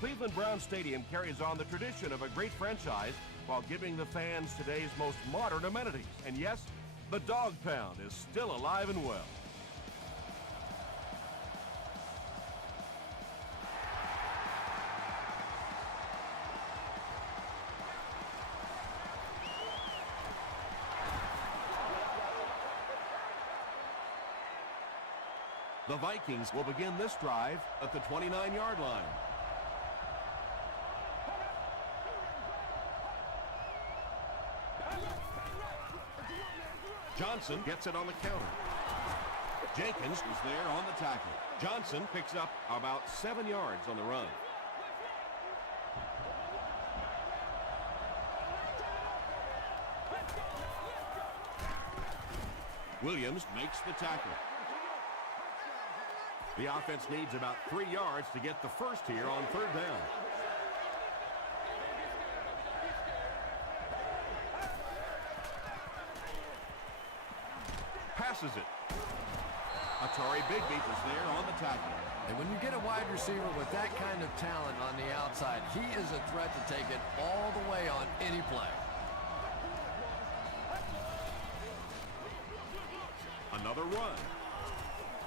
Cleveland Brown Stadium carries on the tradition of a great franchise while giving the fans today's most modern amenities. And yes, the Dog Pound is still alive and well. The Vikings will begin this drive at the 29-yard line. Johnson gets it on the counter. Jenkins is there on the tackle. Johnson picks up about 7 yards on the run. Williams makes the tackle. The offense needs about 3 yards to get the first here on third down. Passes it. Atari Bigbeep is there on the tackle. And when you get a wide receiver with that kind of talent on the outside, he is a threat to take it all the way on any play. Another run.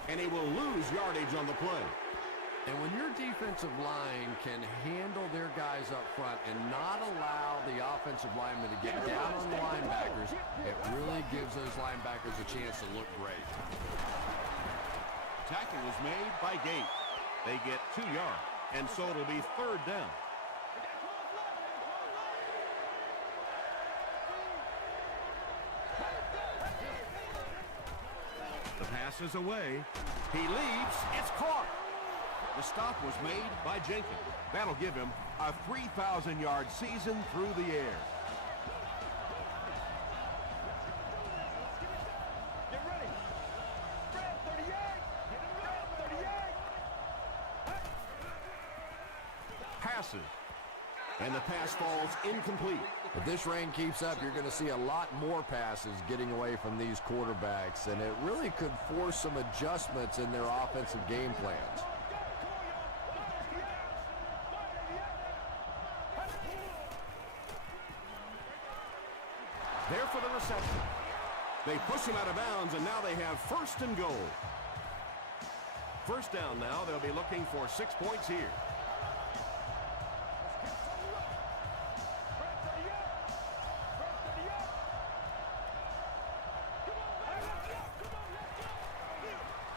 And he will lose yardage on the play. And when your defensive line can handle their guys up front and not allow the offensive linemen to get down on the linebackers, it really gives those linebackers a chance to look great. Tackle was made by Gates. They get 2 yards, and so it'll be third down. The pass is away. He leaps. It's caught. The stop was made by Jenkins. That'll give him a 3,000-yard season through the air. Get ready. Red 38. Red 38. Passes. And the pass falls incomplete. If this rain keeps up, you're going to see a lot more passes getting away from these quarterbacks, and it really could force some adjustments in their offensive game plans. There for the reception. They push him out of bounds, and now they have first and goal. First down now. They'll be looking for 6 points here.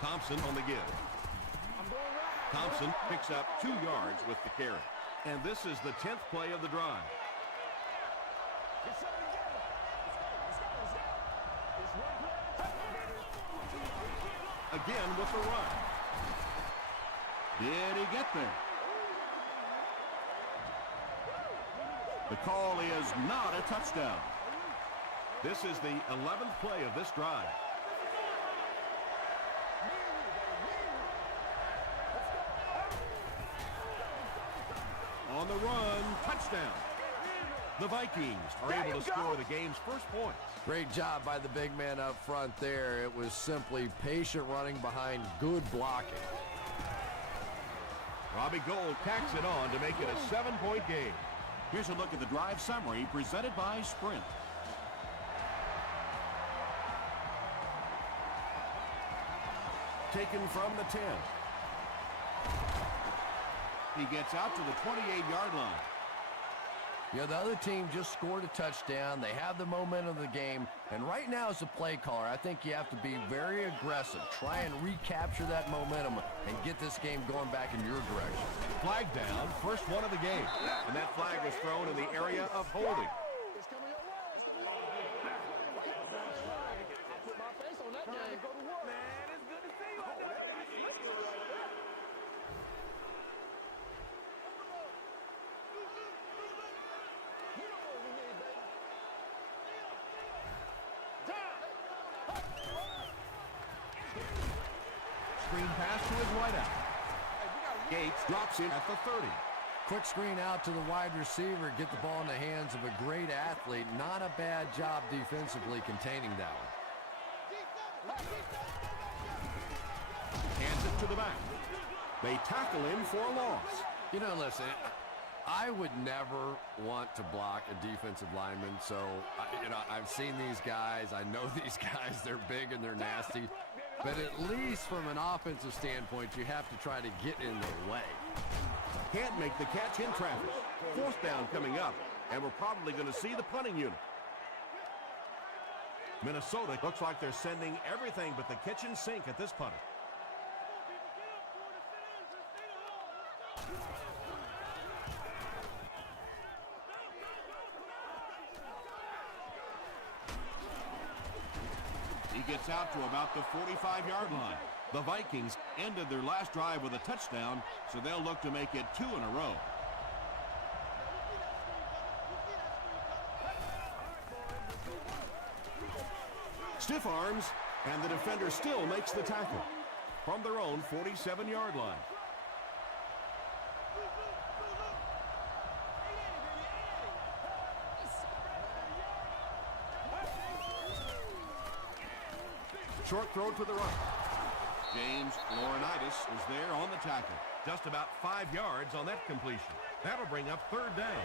Thompson on the give. Thompson picks up 2 yards with the carry. And this is the 10th play of the drive. Again with the run. Did he get there? The call is not a touchdown. This is the 11th play of this drive. On the run, touchdown. The Vikings are able to score the game's first points. Great job by the big man up front there. It was simply patient running behind good blocking. Robbie Gould tacks it on to make it a 7-point game. Here's a look at the drive summary presented by Sprint. Taken from the 10. He gets out to the 28-yard line. You know, the other team just scored a touchdown. They have the momentum of the game. And right now as a play caller, I think you have to be very aggressive. Try and recapture that momentum and get this game going back in your direction. Flag down, first one of the game. And that flag was thrown in the area of holding. It's coming your way. It's coming your way. I put my face on that game. Go to work. Man, it's good to see you out there. Screen pass to his wideout. Gates drops in at the 30. Quick screen out to the wide receiver. Get the ball in the hands of a great athlete. Not a bad job defensively containing that one. Hands it to the back. They tackle him for a loss. You know, listen, I would never want to block a defensive lineman. So, I've seen these guys. I know these guys. They're big and they're nasty. But at least from an offensive standpoint, you have to try to get in their way. Can't make the catch in traffic. Fourth down coming up, and we're probably going to see the punting unit. Minnesota looks like they're sending everything but the kitchen sink at this punter. He gets out to about the 45-yard line. The Vikings ended their last drive with a touchdown, so they'll look to make it 2 in a row. Stiff arms, and the defender still makes the tackle from their own 47-yard line. Short throw to the right. James Laurinaitis was there on the tackle. Just about 5 yards on that completion. That'll bring up third down.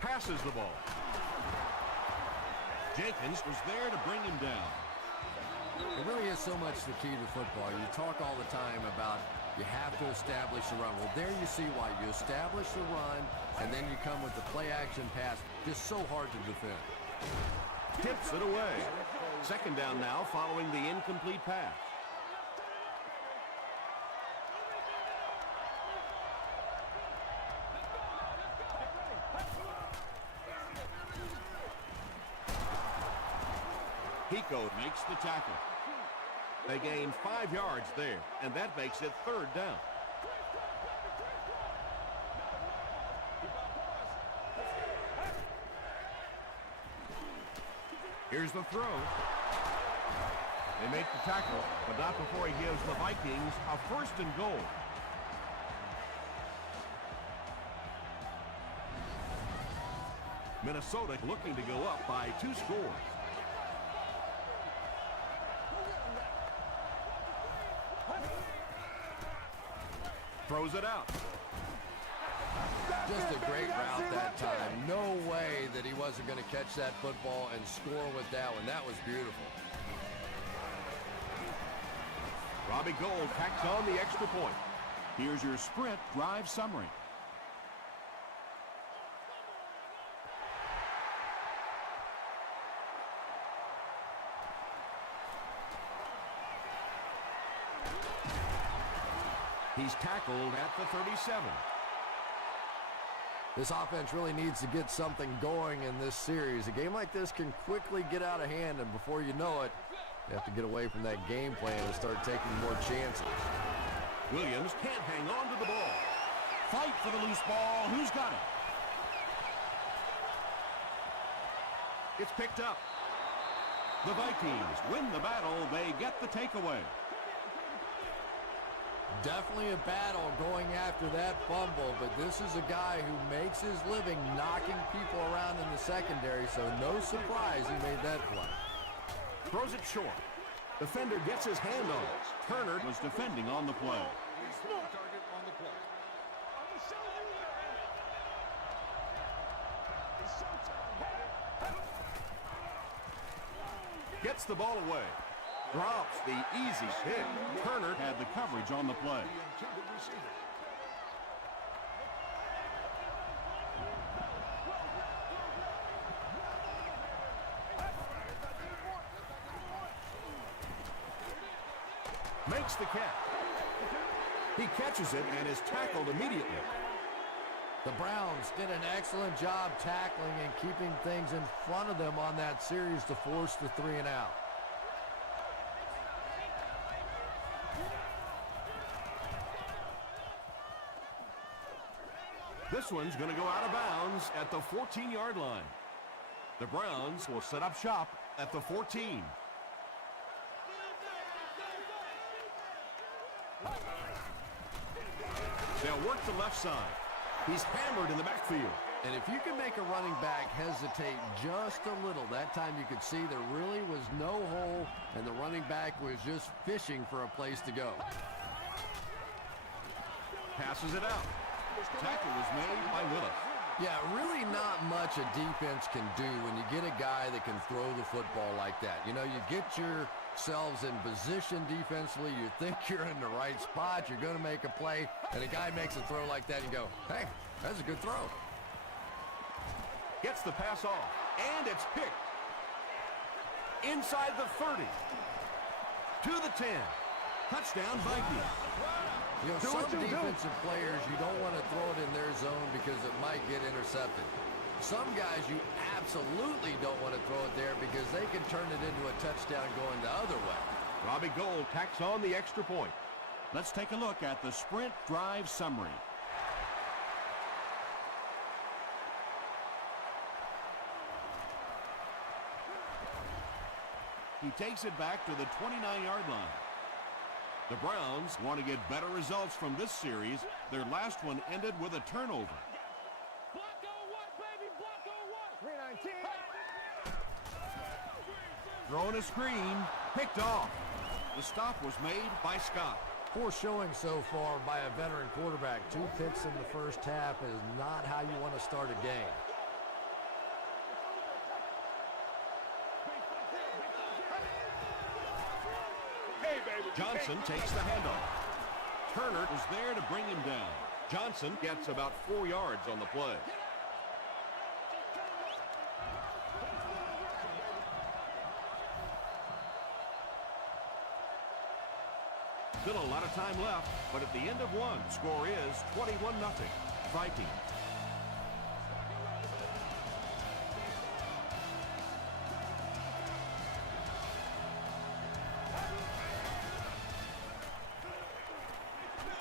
Passes the ball. Jenkins was there to bring him down. It really is so much the key to football. You talk all the time about you have to establish the run. Well, there you see why. You establish the run, and then you come with the play-action pass. Just so hard to defend. Tips it away. Second down now following the incomplete pass. Pico makes the tackle. They gain 5 yards there, and that makes it third down. Here's the throw. They make the tackle, but not before he gives the Vikings a first and goal. Minnesota looking to go up by 2 scores. Throws it out. Just a great route that time. No way that he wasn't going to catch that football and score with that one. That was beautiful. Robbie Gould tacks on the extra point. Here's your Sprint drive summary. He's tackled at the 37. This offense really needs to get something going in this series. A game like this can quickly get out of hand, and before you know it, you have to get away from that game plan and start taking more chances. Williams can't hang on to the ball. Fight for the loose ball. Who's got it? It's picked up. The Vikings win the battle. They get the takeaway. Definitely a battle going after that fumble, but this is a guy who makes his living knocking people around in the secondary, so no surprise he made that play. Throws it short. Defender gets his hand on it. Turner Was defending on the play. gets the ball away. Drops the easy pick. Turner Had the coverage on the play. makes the catch. He catches it and is tackled immediately. The Browns did an excellent job tackling and keeping things in front of them on that series to force the 3 and out. This one's going to go out of bounds at the 14-yard line. The Browns will set up shop at the 14. They'll work the left side. He's hammered in the backfield. And if you can make a running back hesitate just a little, that time you could see there really was no hole and the running back was just fishing for a place to go. Passes it out. Tackle was made by Willis. Yeah, really not much a defense can do when you get a guy that can throw the football like that. You know, you get yourselves in position defensively, you think you're in the right spot, you're going to make a play, and a guy makes a throw like that, and you go, hey, that's a good throw. Gets the pass off, and it's picked. Inside the 30. To the 10. Touchdown, Vikings. You know, some defensive players, you don't want to throw it in their zone because it might get intercepted. Some guys, you absolutely don't want to throw it there because they can turn it into a touchdown going the other way. Robbie Gould tacks on the extra point. Let's take a look at the sprint drive summary. He takes it back to the 29-yard line. The Browns want to get better results from this series. Their last one ended with a turnover. Block on what, baby? Block on what? 319. Throwing a screen, picked off. The stop was made by Scott. Poor showing so far by a veteran quarterback. 2 picks in the first half is not how you want to start a game. Johnson takes the handoff. Turner is there to bring him down. Johnson gets about 4 yards on the play. Still a lot of time left, but at the end of one, score is 21-0. Vikings.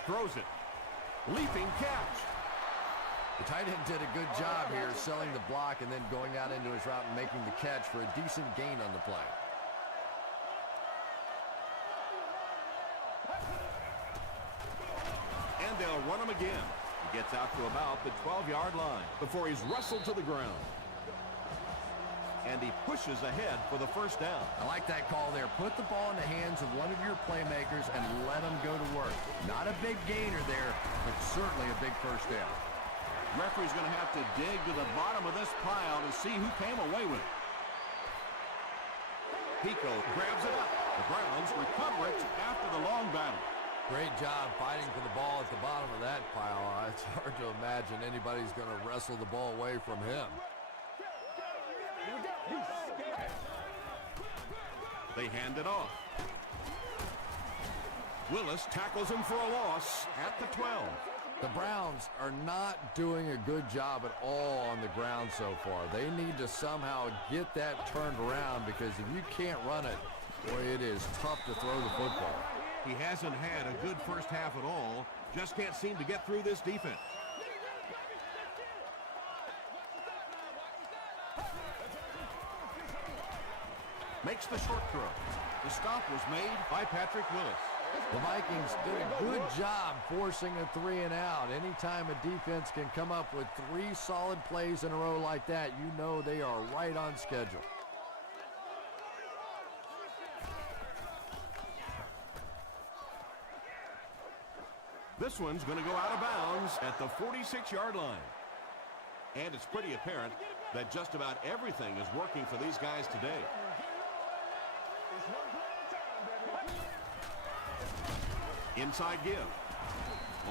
Throws it. Leaping catch. The tight end did a good job here selling the block and then going out into his route and making the catch for a decent gain on the play. And they'll run him again. He gets out to about the 12-yard line before he's wrestled to the ground. And he pushes ahead for the first down. I like that call there. Put the ball in the hands of one of your playmakers and let them go to work. Not a big gainer there, but certainly a big first down. Referee's going to have to dig to the bottom of this pile to see who came away with it. Pico grabs it up. The Browns recover it after the long battle. Great job fighting for the ball at the bottom of that pile. It's hard to imagine anybody's going to wrestle the ball away from him. They hand it off. Willis tackles him for a loss at the 12. The Browns are not doing a good job at all on the ground so far. They need to somehow get that turned around because if you can't run it, boy, it is tough to throw the football. He hasn't had a good first half at all. Just can't seem to get through this defense. Makes the short throw. The stop was made by Patrick Willis. The Vikings did a good job forcing a 3-and-out. Anytime a defense can come up with 3 solid plays in a row like that, you know they are right on schedule. This one's going to go out of bounds at the 46-yard line. And it's pretty apparent that just about everything is working for these guys today. Inside give.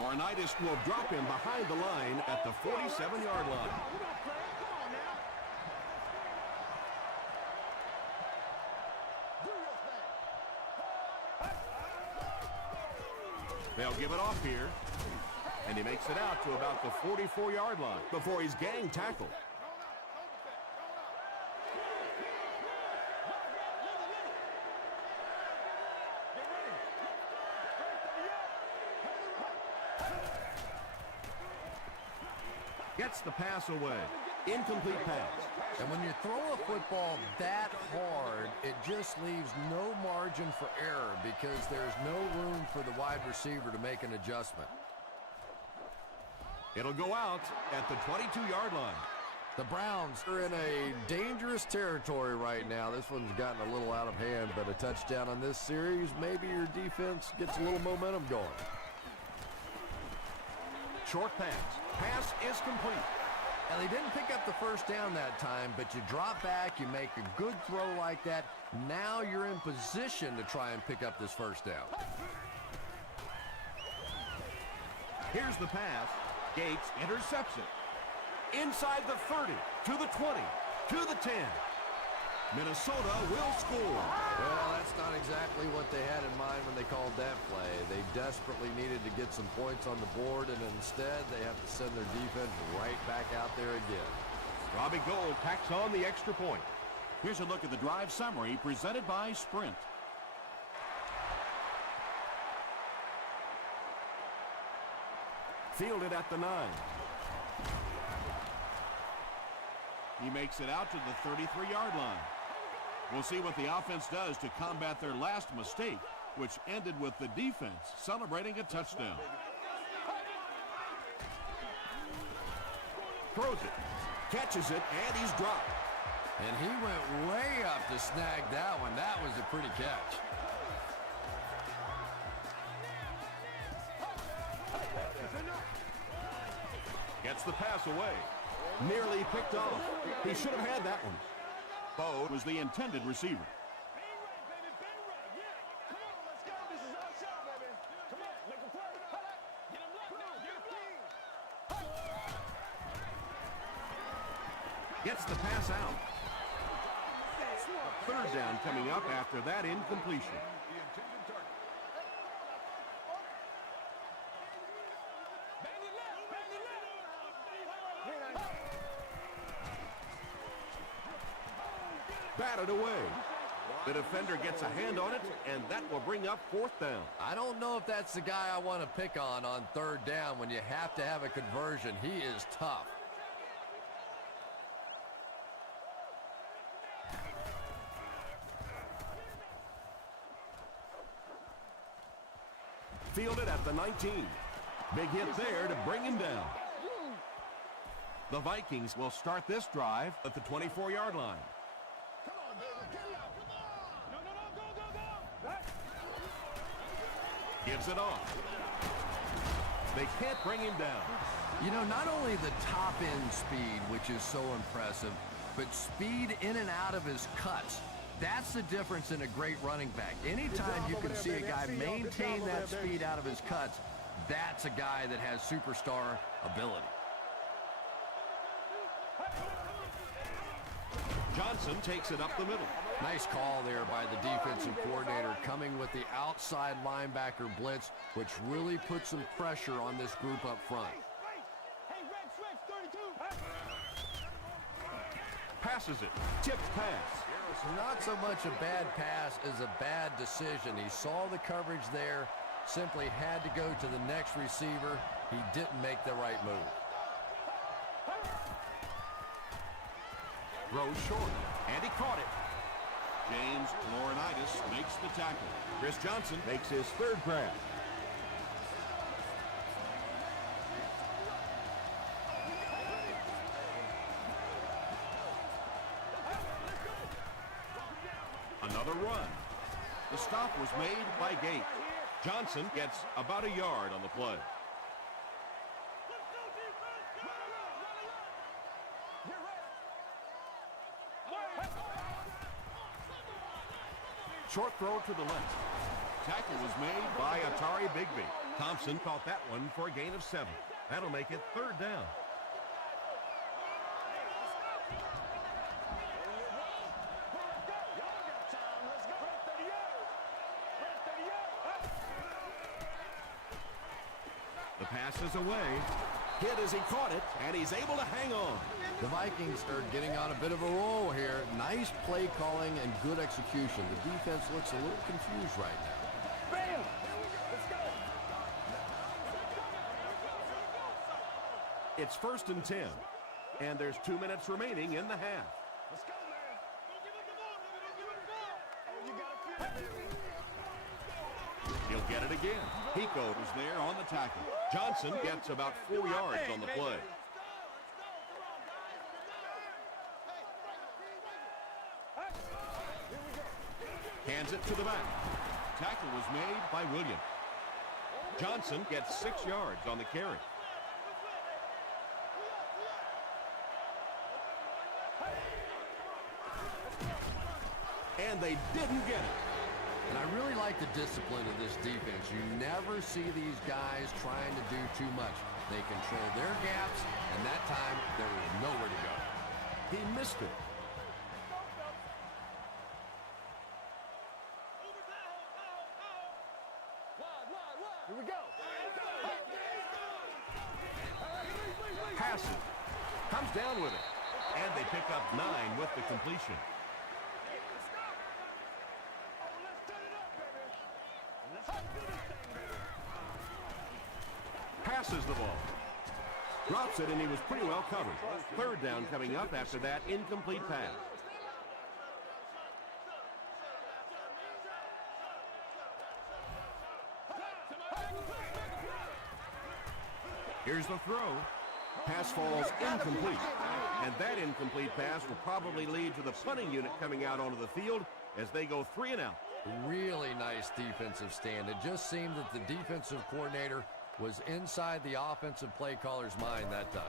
Laurinaitis will drop him behind the line at the 47-yard line. They'll give it off here. And he makes it out to about the 44-yard line before he's gang tackled. Gets the pass away. Incomplete pass. And when you throw a football that hard, it just leaves no margin for error because there's no room for the wide receiver to make an adjustment. It'll go out at the 22-yard line. The Browns are in a dangerous territory right now. This one's gotten a little out of hand, but a touchdown on this series, maybe your defense gets a little momentum going. Short pass. Pass is complete. And they didn't pick up the first down that time, but you drop back, you make a good throw like that. Now you're in position to try and pick up this first down. Here's the pass. Gates intercepts it. Inside the 30, to the 20, to the 10. Minnesota will score. Well, that's not exactly what they had in mind when they called that play. They desperately needed to get some points on the board, and instead they have to send their defense right back out there again. Robbie Gould tacks on the extra point. Here's a look at the drive summary presented by Sprint. Fielded at the 9. He makes it out to the 33-yard line. We'll see what the offense does to combat their last mistake, which ended with the defense celebrating a touchdown. Throws it, catches it, and he's dropped. And he went way up to snag that one. That was a pretty catch. Gets the pass away. Nearly picked off. He should have had that one. Bo was the intended receiver. Gets the pass out. Third down coming up after that incompletion. Batted away. The defender gets a hand on it, and that will bring up fourth down. I don't know if that's the guy I want to pick on third down when you have to have a conversion. He is tough. Fielded at the 19. Big hit there to bring him down. The Vikings will start this drive at the 24-yard line. Gives it off. They can't bring him down. You know, not only the top end speed, which is so impressive, but speed in and out of his cuts. That's the difference in a great running back. Anytime you can see a guy maintain that speed out of his cuts, that's a guy that has superstar ability. Johnson takes it up the middle. Nice call there by the defensive coordinator, coming with the outside linebacker blitz, which really puts some pressure on this group up front. Passes it. Tipped pass. Not so much a bad pass as a bad decision. He saw the coverage there, simply had to go to the next receiver. He didn't make the right move. Throws short, and he caught it. James Laurinaitis makes the tackle. Chris Johnson makes his third grab. Another run. The stop was made by Gates. Johnson gets about a yard on the play. Short throw to the left. Tackle was made by Atari Bigby. Thompson caught that one for a gain of 7. That'll make it third down. The pass is away. Hit as he caught it, and he's able to hang on. The Vikings are getting on a bit of a roll here. Nice play calling and good execution. The defense looks a little confused right now. Bam! Let's go! It's 1st and 10, and there's 2 minutes remaining in the half. Let's go, man! Oh, you gotta feel it. He'll get it again. Pico is there on the tackle. Johnson gets about 4 yards on the play. Hands it to the back. Tackle was made by Williams. Johnson gets 6 yards on the carry. And they didn't get it. And I really like the discipline of this defense. You never see these guys trying to do too much. They control their gaps, and that time there was nowhere to go. He missed it. Here we go. Passes. Comes down with it. And they pick up 9 with the completion. Passes the ball. Drops it, and he was pretty well covered. Third down coming up after that incomplete pass. Here's the throw. Pass falls incomplete. And that incomplete pass will probably lead to the punting unit coming out onto the field as they go 3 and out. Really nice defensive stand. It just seemed that the defensive coordinator was inside the offensive play caller's mind that time.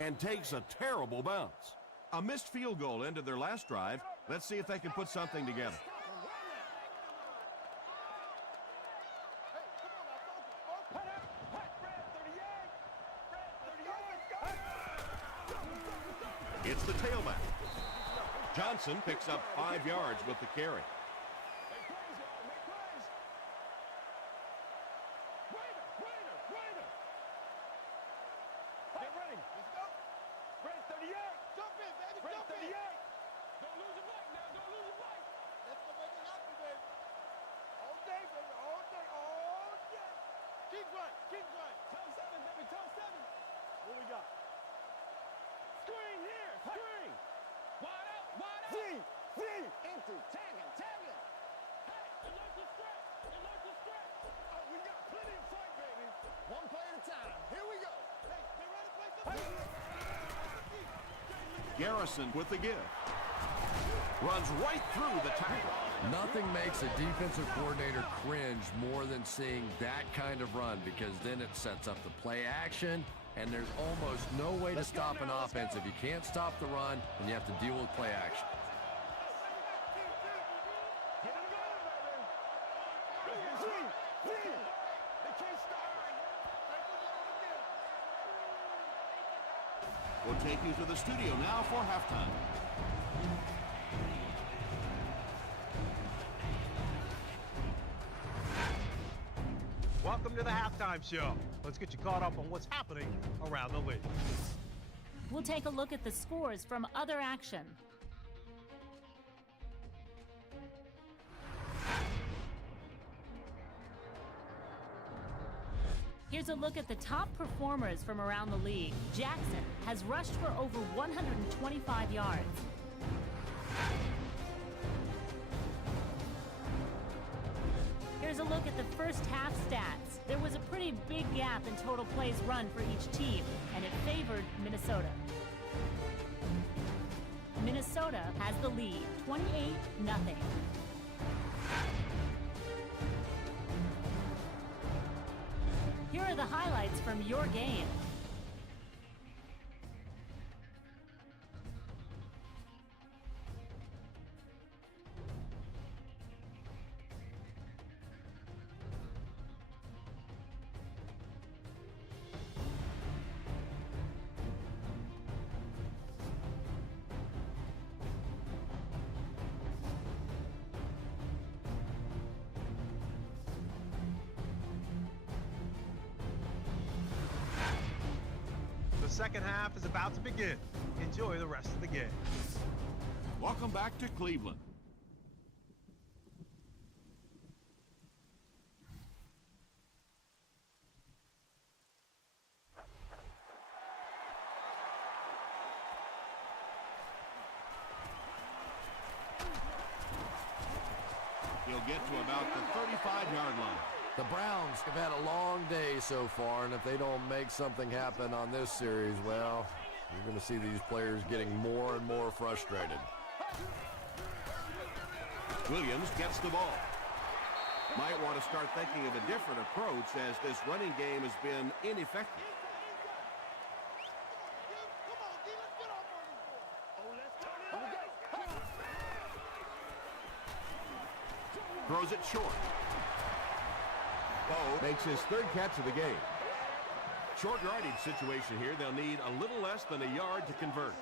And takes a terrible bounce. A missed field goal ended their last drive. Let's see if they can put something together. It's the tailback. Johnson picks up 5 yards with the carry. Garrison with the give. Runs right through the tackle. Nothing makes a defensive coordinator cringe more than seeing that kind of run, because then it sets up the play action, and there's almost no way to stop an offense. If you can't stop the run, then you have to deal with play action. We'll take you to the studio now for halftime. Welcome to the halftime show. Let's get you caught up on what's happening around the league. We'll take a look at the scores from other action. Here's a look at the top performers from around the league. Jackson has rushed for over 125 yards. Here's a look at the first half stats. There was a pretty big gap in total plays run for each team, and it favored Minnesota. Minnesota has the lead, 28-0. Here are the highlights from your game. The second half is about to begin. Enjoy the rest of the game. Welcome back to Cleveland. He'll get to about the 35-yard line. The Browns have had a long day so far, and if they don't make something happen on this series, well, You're going to see these players getting more and more frustrated. Williams gets the ball. Might want to start thinking of a different approach as this running game has been ineffective. Throws it short. Bo makes his third catch of the game. Short yardage situation here. They'll need a little less than a yard to convert.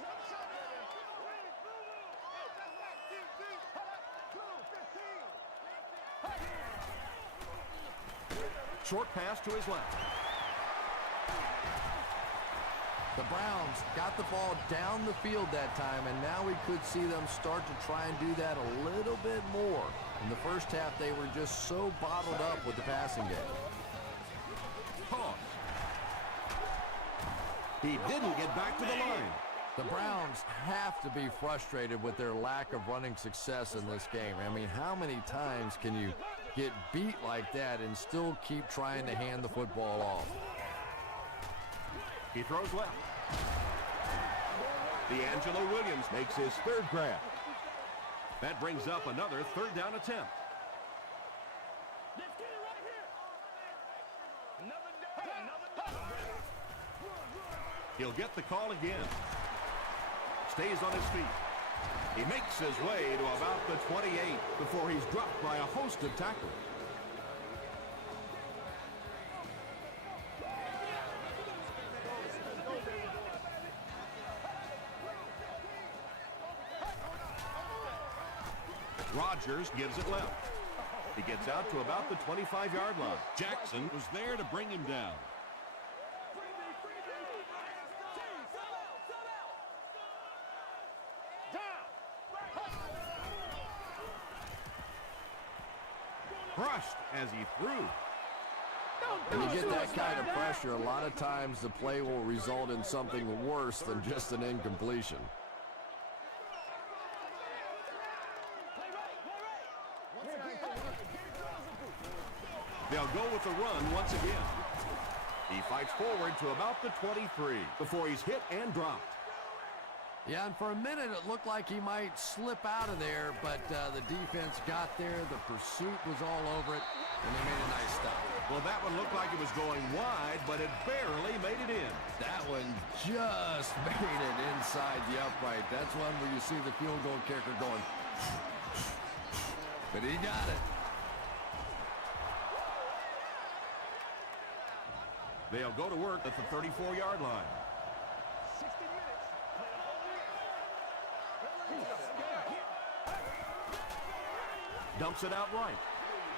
Short pass to his left. The Browns got the ball down the field that time, and now we could see them start to try and do that a little bit more. In the first half, they were just so bottled up with the passing game. Toss. He didn't get back to the line. The Browns have to be frustrated with their lack of running success in this game. I mean, how many times can you get beat like that and still keep trying to hand the football off? He throws left. D'Angelo Williams makes his third grab. That brings up another third down attempt. Let's get it right here. Another down. He'll get the call again. Stays on his feet. He makes his way to about the 28 before he's dropped by a host of tacklers. Rodgers gives it left. He gets out to about the 25-yard line. Jackson was there to bring him down. Crushed as he threw. When you get that kind of pressure, a lot of times the play will result in something worse than just an incompletion. They'll go with the run once again. He fights forward to about the 23 before he's hit and dropped. Yeah, and for a minute it looked like he might slip out of there, but the defense got there, the pursuit was all over it, and they made a nice stop. Well, that one looked like it was going wide, but it barely made it in. That one just made it inside the upright. That's one where you see the field goal kicker going, but he got it. They'll go to work at the 34-yard line. Dumps it out right.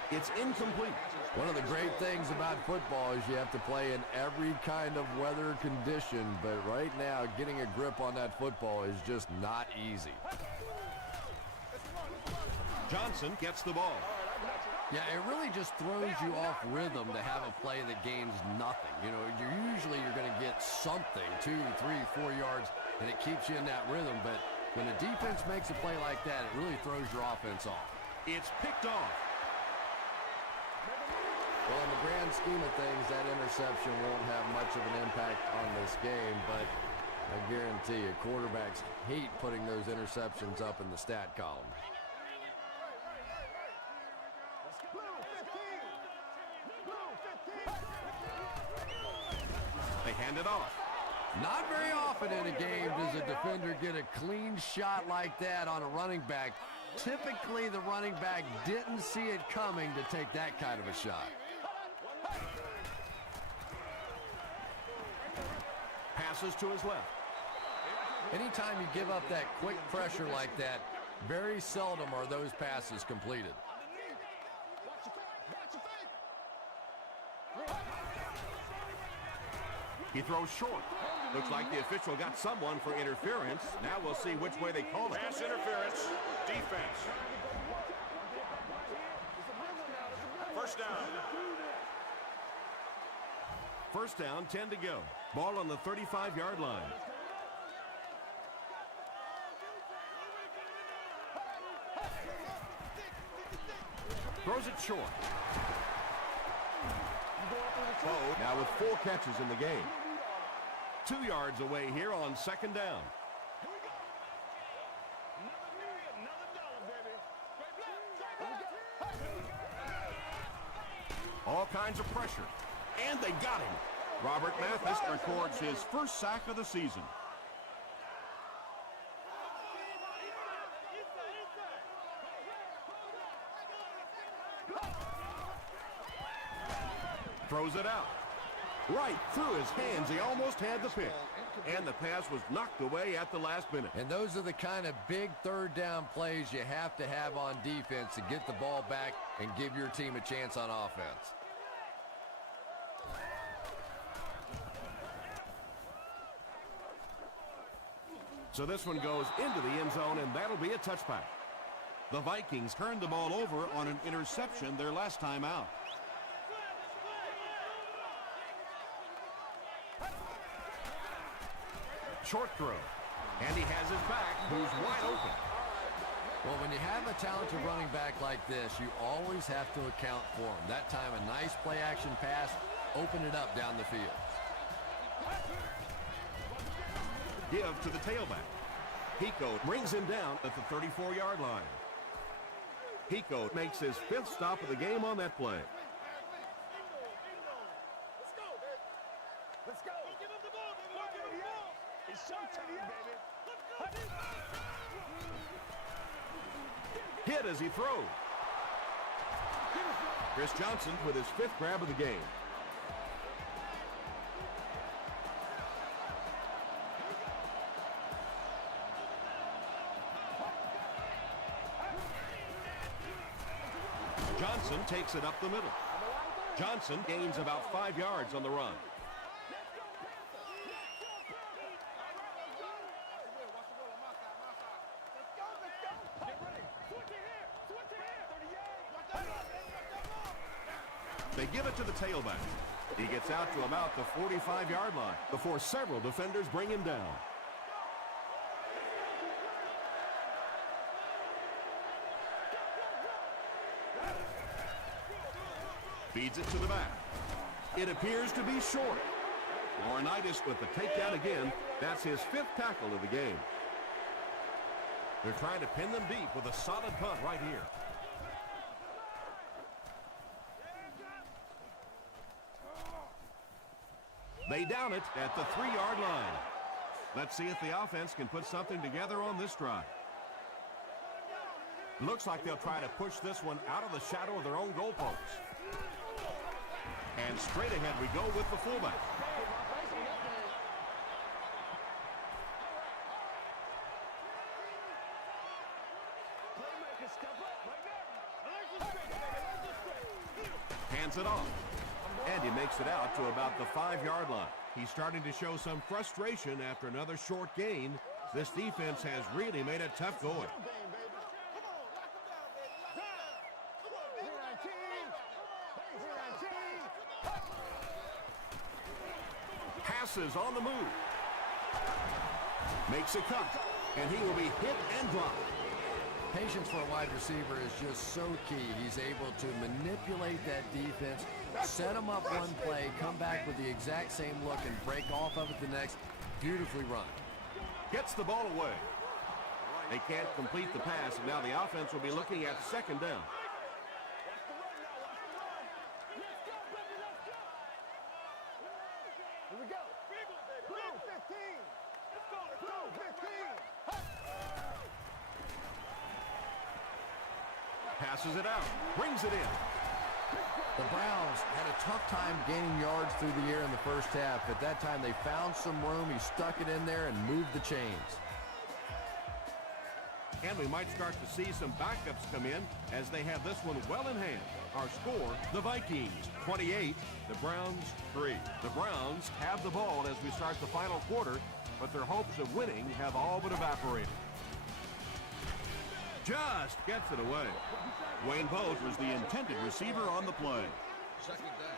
It's incomplete. One of the great things about football is you have to play in every kind of weather condition, but right now getting a grip on that football is just not easy. Johnson gets the ball. Yeah, it really just throws you off rhythm to have a play that gains nothing. You know, you're going to get something, 2, 3, 4 yards, and it keeps you in that rhythm. But when a defense makes a play like that, it really throws your offense off. It's picked off. Well, in the grand scheme of things, that interception won't have much of an impact on this game, but I guarantee you, quarterbacks hate putting those interceptions up in the stat column. They hand it off. Not very often in a game does a defender get a clean shot like that on a running back. Typically, the running back didn't see it coming to take that kind of a shot. Passes to his left. Anytime you give up that quick pressure like that, very seldom are those passes completed. He throws short. Looks like the official got someone for interference. Now we'll see which way they call it. Pass interference. Defense. First down. First down, 10 to go. Ball on the 35-yard line. Throws it short. Now with 4 catches in the game. 2 yards away here on second down. All kinds of pressure. And they got him. Robert Mathis records his first sack of the season. Throws it out. Right through his hands. He almost had the pick. And the pass was knocked away at the last minute. And those are the kind of big third down plays you have to have on defense to get the ball back and give your team a chance on offense. So this one goes into the end zone, and that'll be a touchback. The Vikings turned the ball over on an interception their last time out. Short throw. And he has his back, who's wide open. Well, when you have a talented running back like this, you always have to account for him. That time, a nice play-action pass, open it up down the field. Give to the tailback. Pico brings him down at the 34-yard line. Pico makes his 5th stop of the game on that play. Let's go, baby. Let's go. Give him the ball, baby. Give him the ball. It's showtime, baby. Let's go. Hit as he throws. Chris Johnson with his 5th grab of the game. Johnson takes it up the middle. Johnson gains about 5 yards on the run. They give it to the tailback. He gets out to about the 45-yard line before several defenders bring him down. Feeds it to the back. It appears to be short. Laurinaitis with the takedown again. That's his 5th tackle of the game. They're trying to pin them deep with a solid punt right here. They down it at the 3-yard line. Let's see if the offense can put something together on this drive. Looks like they'll try to push this one out of the shadow of their own goalposts. And straight ahead we go with the fullback. Hands it off. And he makes it out to about the 5-yard line. He's starting to show some frustration after another short gain. This defense has really made it tough going. Passes on the move. Makes a cut. And he will be hit and dropped. Patience for a wide receiver is just so key. He's able to manipulate that defense, set them up one play, come back with the exact same look, and break off of it the next. Beautifully run. Gets the ball away. They can't complete the pass, and now the offense will be looking at second down. Here we go. 15. Let's go. 15. Passes it out. Brings it in. The Browns had a tough time gaining yards through the air in the first half. At that time, they found some room. He stuck it in there and moved the chains. And we might start to see some backups come in as they have this one well in hand. Our score, the Vikings 28, the Browns 3. The Browns have the ball as we start the final quarter, but their hopes of winning have all but evaporated. Just gets it away. Wayne Boat was the intended receiver on the play. Second down.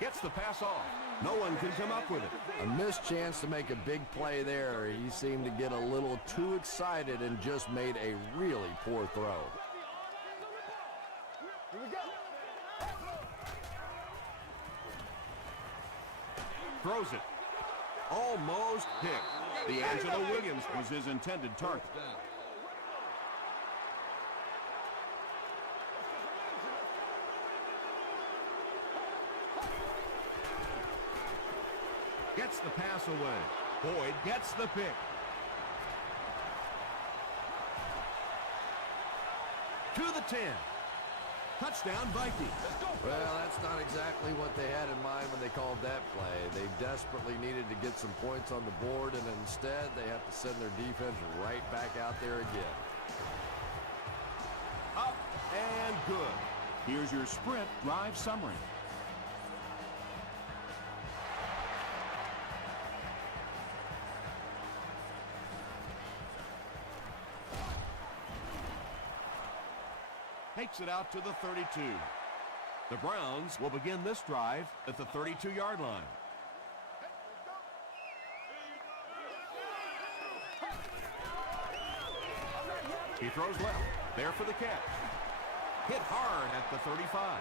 Gets the pass off. No one can come up with it. A missed chance to make a big play there. He seemed to get a little too excited and just made a really poor throw. Here we go. Throws it. Almost hit. D'Angelo Williams was his intended target. Gets the pass away. Boyd gets the pick. To the 10. Touchdown, Vikings. Well, that's not exactly what they had in mind when they called that play. They desperately needed to get some points on the board, and instead they have to send their defense right back out there again. Up and good. Here's your sprint drive summary. Takes it out to the 32. The Browns will begin this drive at the 32-yard line. He throws left. There for the catch. Hit hard at the 35.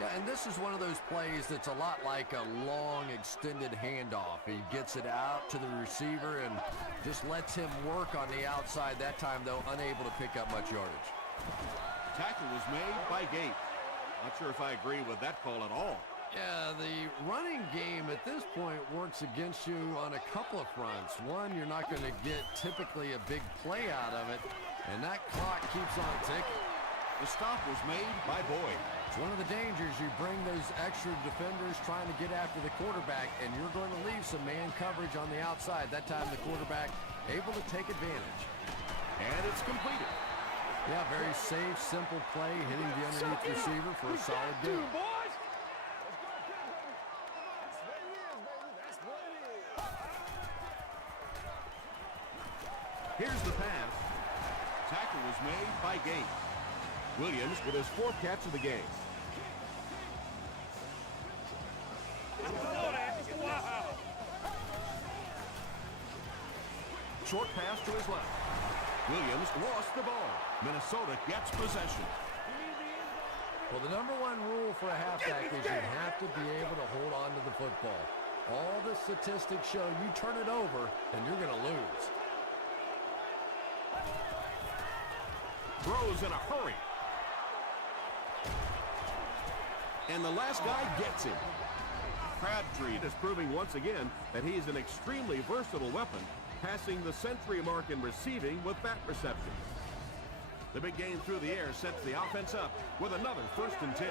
Yeah, and this is one of those plays that's a lot like a long, extended handoff. He gets it out to the receiver and just lets him work on the outside. That time, though, unable to pick up much yardage. Tackle was made by Gate. Not sure if I agree with that call at all. Yeah, the running game at this point works against you on a couple of fronts. One, you're not going to get typically a big play out of it, and that clock keeps on ticking. The stop was made by Boyd. It's one of the dangers. You bring those extra defenders trying to get after the quarterback, and you're going to leave some man coverage on the outside. That time the quarterback able to take advantage. And it's completed. Yeah, very safe, simple play, hitting the underneath receiver for a solid gain. Here's the pass. Tackle was made by Gate. Williams with his 4th catch of the game. Short pass to his left. Williams lost the ball. Minnesota gets possession. Well, the number one rule for a halfback is you have to be able to hold on to the football. All the statistics show you turn it over and you're going to lose. Throws in a hurry. And the last guy gets him. Crabtree is proving once again that he's an extremely versatile weapon, passing the century mark in receiving with that reception. The big gain through the air sets the offense up with another 1st and 10.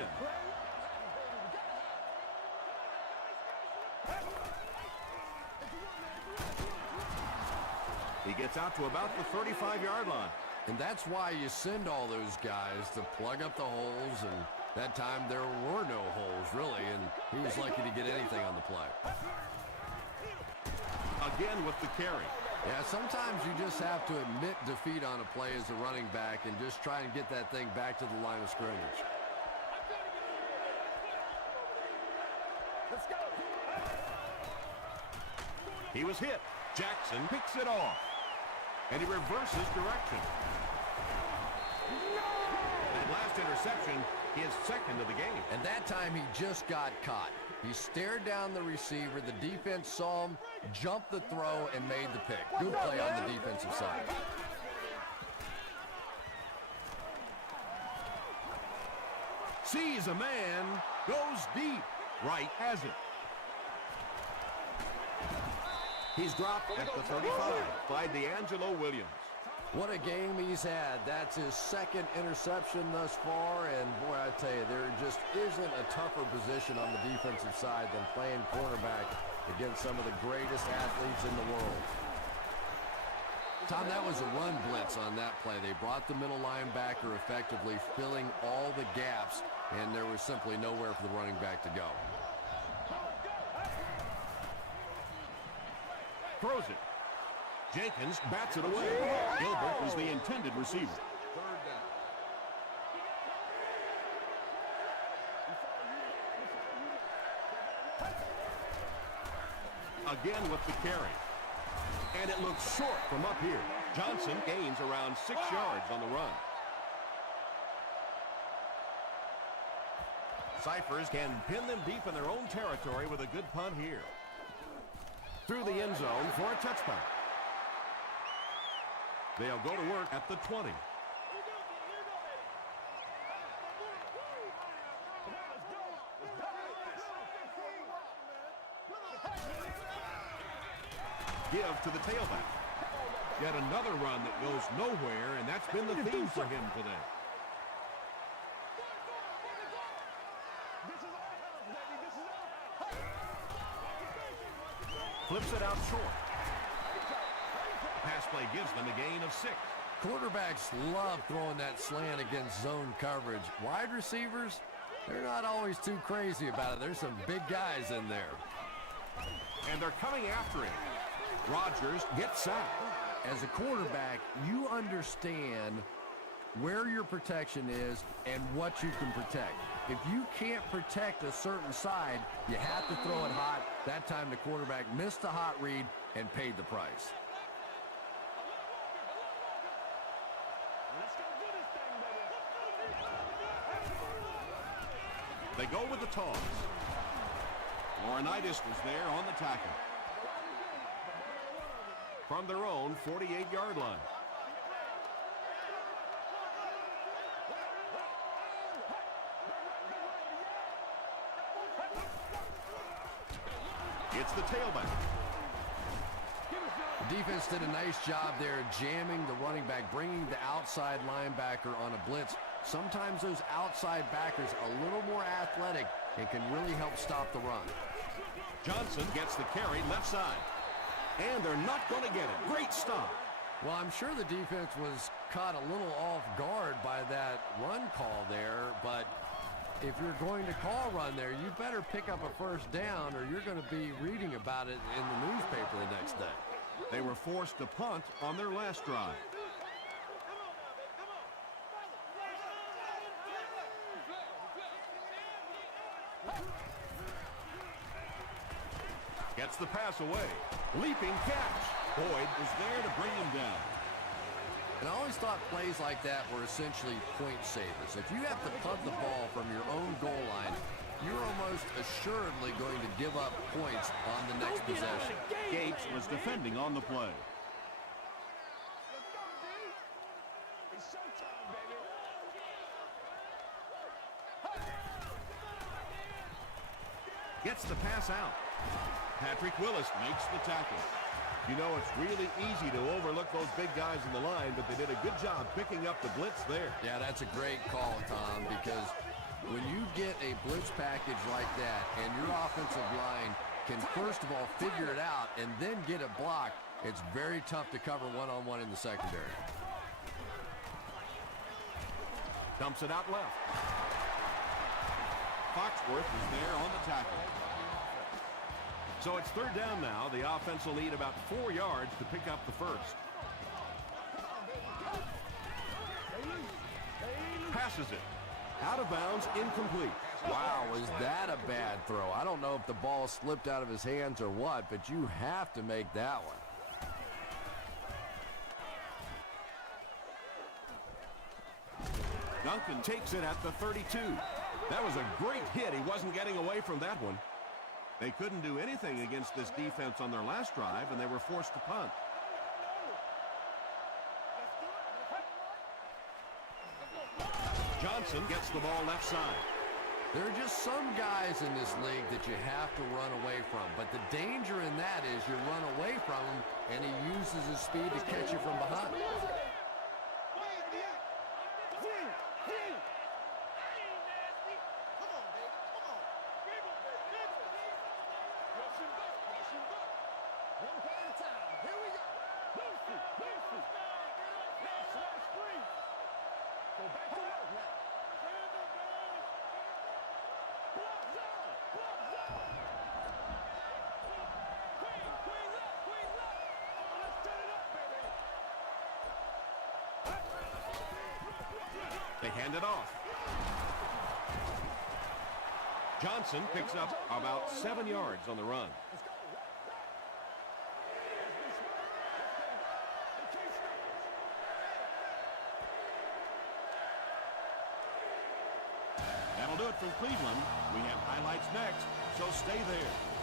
He gets out to about the 35-yard line. And that's why you send all those guys to plug up the holes, and that time there were no holes, really, and he was lucky to get anything on the play. Again with the carry. Yeah, sometimes you just have to admit defeat on a play as a running back and just try and get that thing back to the line of scrimmage. Let's go. He was hit. Jackson picks it off. And he reverses direction. That last interception, his 2nd of the game. And that time he just got caught. He stared down the receiver. The defense saw him, jumped the throw, and made the pick. Good play on the defensive side. Sees a man, goes deep. Right has it. He's dropped at the 35 by D'Angelo Williams. What a game he's had. That's his 2nd interception thus far, and boy, I tell you, there just isn't a tougher position on the defensive side than playing cornerback against some of the greatest athletes in the world. Tom, that was a run blitz on that play. They brought the middle linebacker effectively, filling all the gaps, and there was simply nowhere for the running back to go. Throws it. Jenkins bats it away. Gilbert was the intended receiver. 3rd down. Again with the carry. And it looks short from up here. Johnson gains around 6 yards on the run. Cyphers can pin them deep in their own territory with a good punt here. Through the end zone for a touchback. They'll go to work at the 20. Give to the tailback. Yet another run that goes nowhere, and that's been the theme for him today. Flips it out short. Pass play gives them a gain of 6. Quarterbacks love throwing that slant against zone coverage. Wide receivers, they're not always too crazy about it. There's some big guys in there. And they're coming after him. Rodgers gets sacked. As a quarterback, you understand where your protection is and what you can protect. If you can't protect a certain side, you have to throw it hot. That time the quarterback missed the hot read and paid the price. They go with the toss. Laurinaitis was there on the tackle. From their own 48-yard line. It's the tailback. The defense did a nice job there jamming the running back, bringing the outside linebacker on a blitz. Sometimes those outside backers a little more athletic and can really help stop the run. Johnson gets the carry left side. And they're not going to get it. Great stop. Well, I'm sure the defense was caught a little off guard by that run call there, but if you're going to call run there, you better pick up a first down or you're going to be reading about it in the newspaper the next day. They were forced to punt on their last drive. Gets the pass away. Leaping catch. Boyd was there to bring him down. And I always thought plays like that were essentially point savers. If you have to punt the ball from your own goal line, you're almost assuredly going to give up points on the next possession. Gates was defending on the play. Gets the pass out. Patrick Willis makes the tackle. You know, it's really easy to overlook those big guys in the line, but they did a good job picking up the blitz there. Yeah, that's a great call, Tom, because when you get a blitz package like that and your offensive line can first of all figure it out and then get it blocked, it's very tough to cover one-on-one in the secondary. Dumps it out left. Foxworth is there on the tackle. So it's third down now. The offense will need about 4 yards to pick up the first. Passes it. Out of bounds, incomplete. Wow, was that a bad throw? I don't know if the ball slipped out of his hands or what, but you have to make that one. Duncan takes it at the 32. That was a great hit. He wasn't getting away from that one. They couldn't do anything against this defense on their last drive, and they were forced to punt. Johnson gets the ball left side. There are just some guys in this league that you have to run away from, but the danger in that is you run away from him, and he uses his speed to catch you from behind. They hand it off. Johnson picks up about 7 yards on the run. That'll do it from Cleveland. We have highlights next, so stay there.